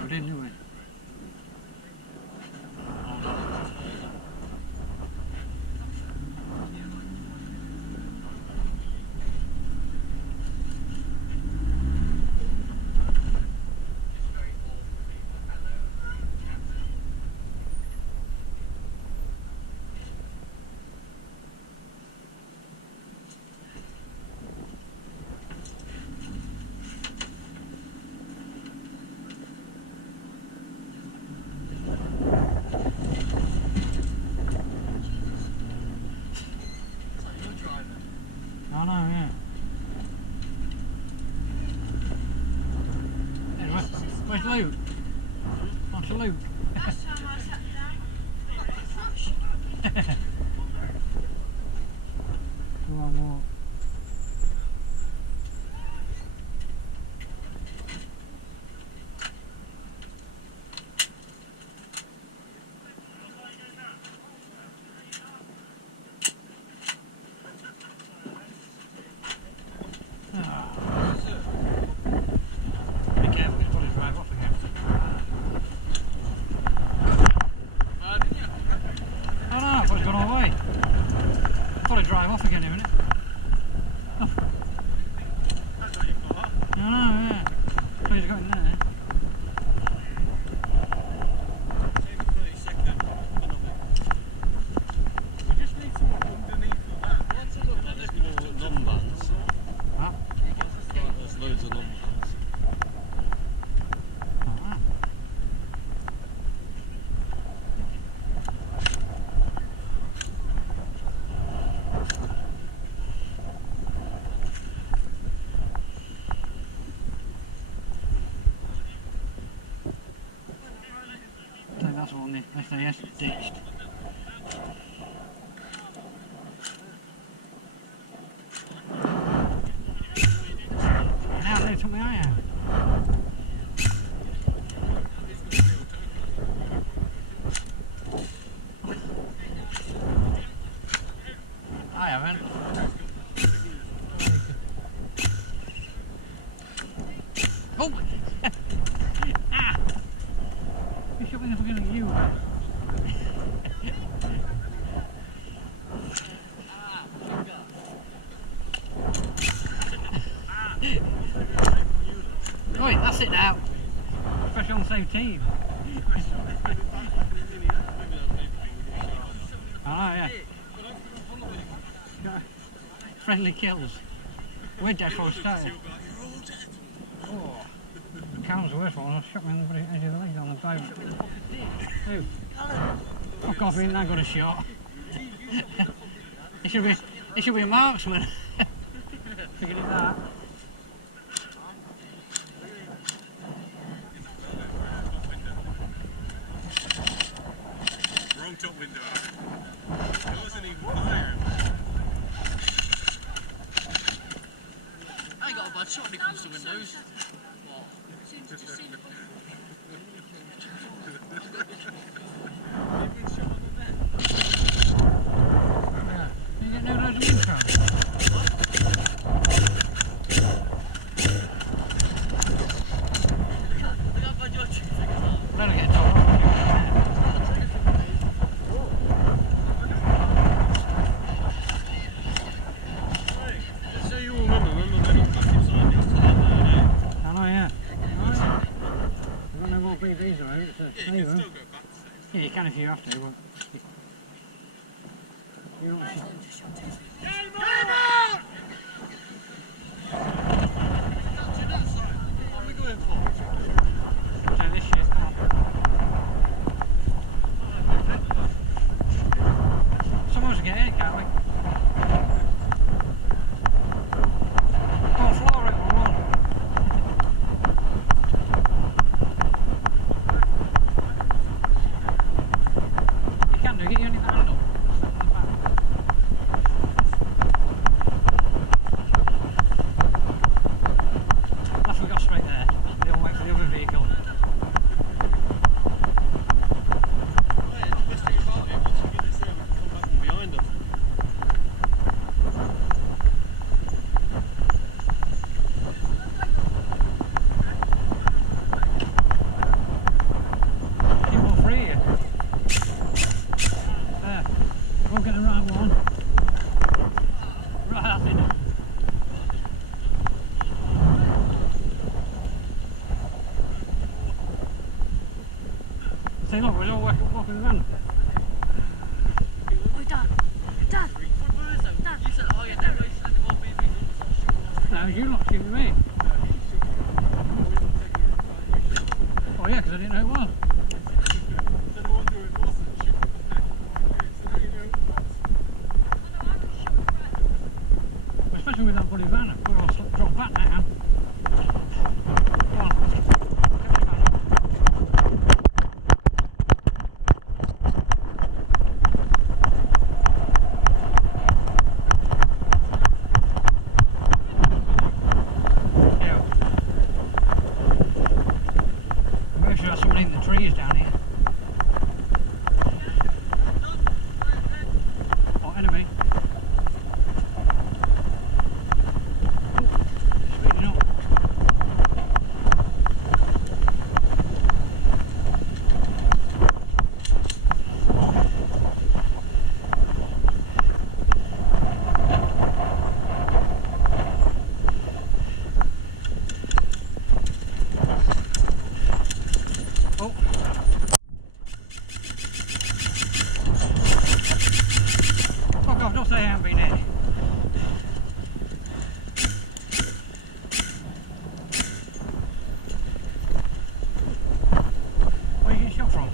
never did, do we? I know, yeah. Anyway, where's Luke? What's Luke? Last time I sat down, Go on, walk. Be careful, he's probably drive off again. Oh no, I thought he'd gone all the way. I thought he'd drive off again in a minute. Oh. I know, yeah. Thought he's got in there. Ah. There's loads of numbers. Alright. I think that's all the SAS ditched. Now they took my eye out. I haven't. Oh! Ah! You shot me in the fucking you. Right, that's it now. Especially on the same team. Oh yeah. Friendly kills. We're dead before we started. Oh. Calum's the worst one. I shot me on the bloody edge of the leg on the boat. Who? Fuck off, he ain't that good a shot. He should be a marksman. Figured it that. Wrong top window out. It wasn't even fire. I ain't got a bad shot when it comes to windows. Yeah. You get no loads of intro. Better get told off. So you all remember when we went on back inside this time the other day? I know, yeah. We've got no more BBs around, so Yeah, there you you can go. still go back to six. Yeah, you can if you have to, but you're not sure. What are we going for? So this shit, come on. Someone's to get in, can't we? Go on, floor it, we'll run. You can do, get you only the handle. See, look, we're all walking the van. Oh, Dad. Dad. What birds though? Dad. You said, oh yeah, that way send them all BBs. No, you lot shooting me. Oh yeah, because I didn't know it was. Especially with that bloody van, we're all dropped back now. Go on. Yeah. Maybe we should have someone in the trees down here. Oh, enemy. Speeding up. Oh. Fuck off, don't say I haven't been here. Where are you getting shot from?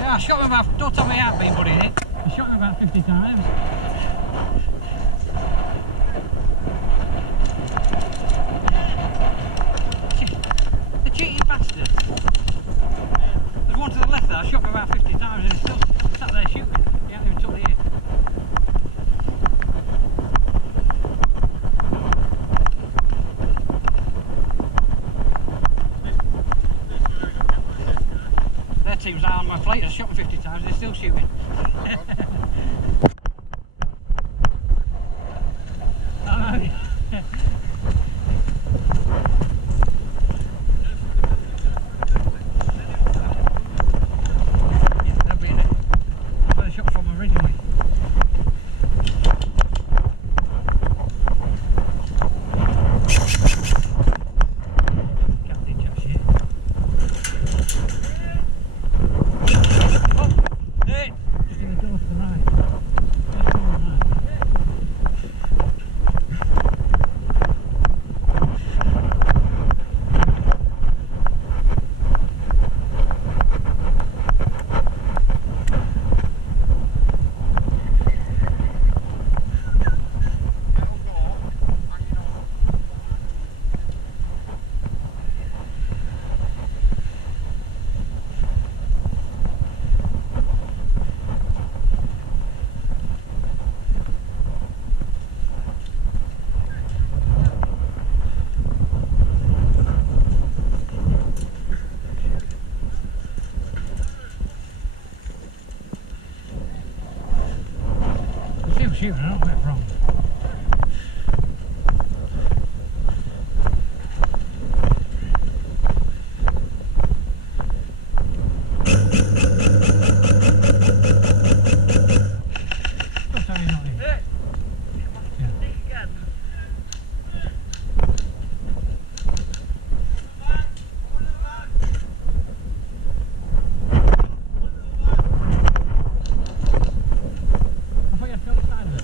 Yeah, I shot him about, don't tell me I haven't been buddy hit. I shot him about 50 times. The cheating bastard. There's one to the left there, I shot him about 50 times and he's still sat there shooting. He hasn't even took the hit. Their team's out on my plate, I shot them 50 times and they're still shooting. I know. Yeah, they'll be in it. That's where they shot from originally. Captain Josh here. Oh, hey! Just in the door to the right. Just to the right. They're still shooting, I don't know where from. Don't tell me he's not here. Yeah. I thought you had to go on the side of it.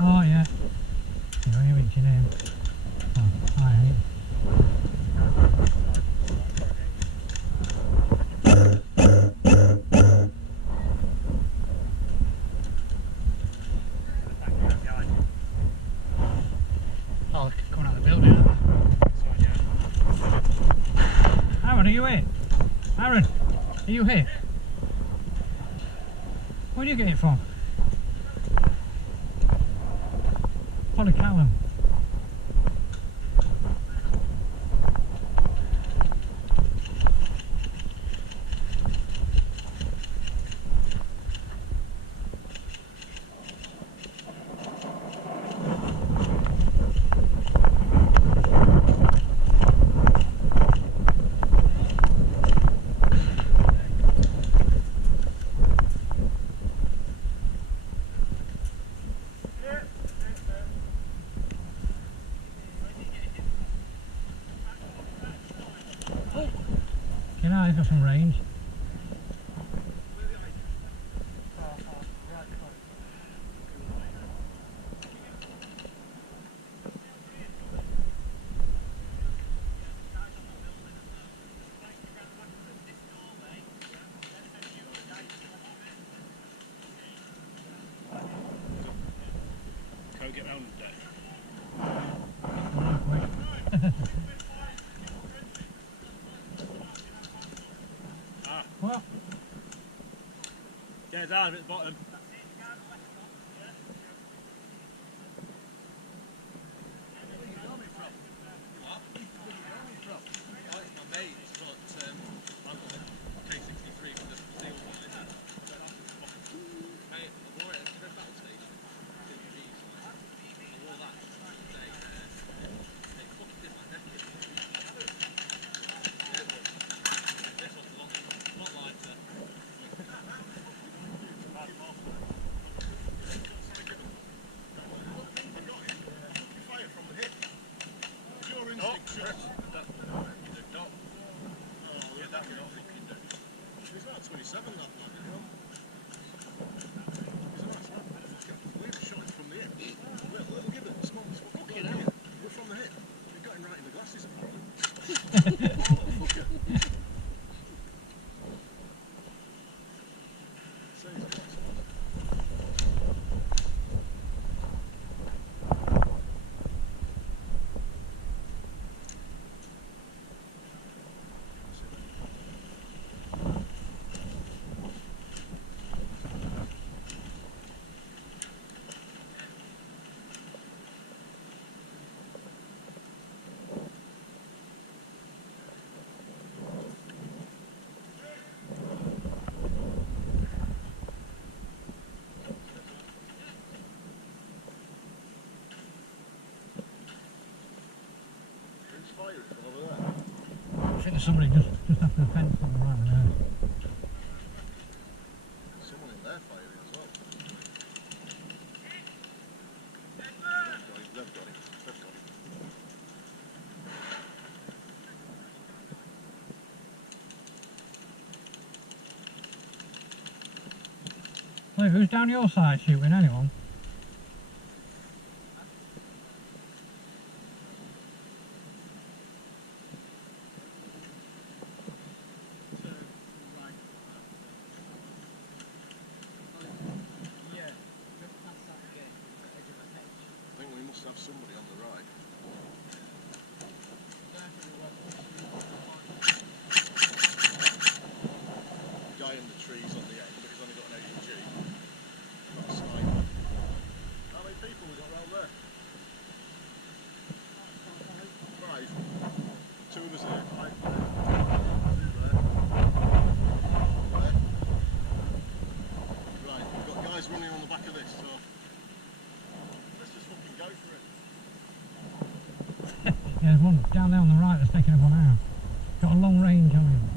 Oh yeah. You know, you're reaching in. Oh, I hate. Oh, they're coming out of the building, aren't they? Aaron, are you here? Aaron, are you here? Where do you get it from? Polycallum. You know, he's got some range. Can't get round the deck. Well, Yeah, down at the bottom. He's not 27 that man, you know. We've shot him from the hip. We'll give it a small fucking hell. We're from the hip. We got him right in the glasses apparently. Fucker. So he's got firing from over there. I think there's somebody just after the fence on the right there. Someone in there firing as well. They've got him. Well, who's down your side shooting anyone? I think we must have somebody on the right. Guy in the trees on the end, but he's only got an AUG. Not a sniper. How many people we got round there? 5. 2 of us here, 5 there. 2 there. There. Right, we've got guys running on the back of this, so let's just fucking go for it. Yeah, there's one down there on the right that's taking everyone out. Got a long range on him.